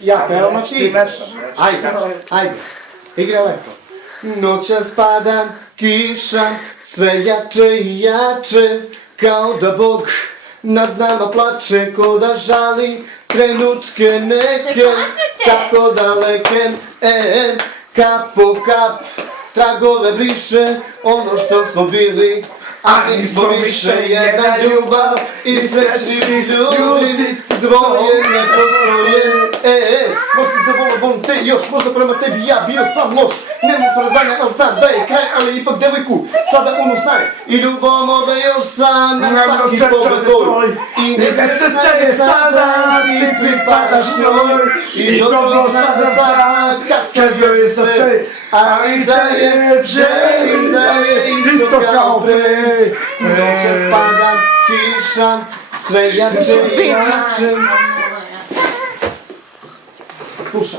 Ja pełno ti. Ajde. Igra lepo. Noćas pada kiša, sve jače i jače, kao da Bog nad nama plače, ko da žali trenutke neke, tako daleke, kap po kap, tragove briše, ono što smo bili, a nismo više jedna ljubav i srećni ljudi, dvoje ne postoje. Možda da volim te još, možda prema tebi ja bio sam loš, nemam opravdanja, ali znam da je kraj, ali ipak devojku sada onu znaj i ljubav ode još sam na svaki pogled tvoj i ne sreće sada ti pripadaš njoj i dobro sada kaskavio je sve, ali da je želim da je isto kao pre. Noćas pada kiša, sve jače i jače. Slušaj.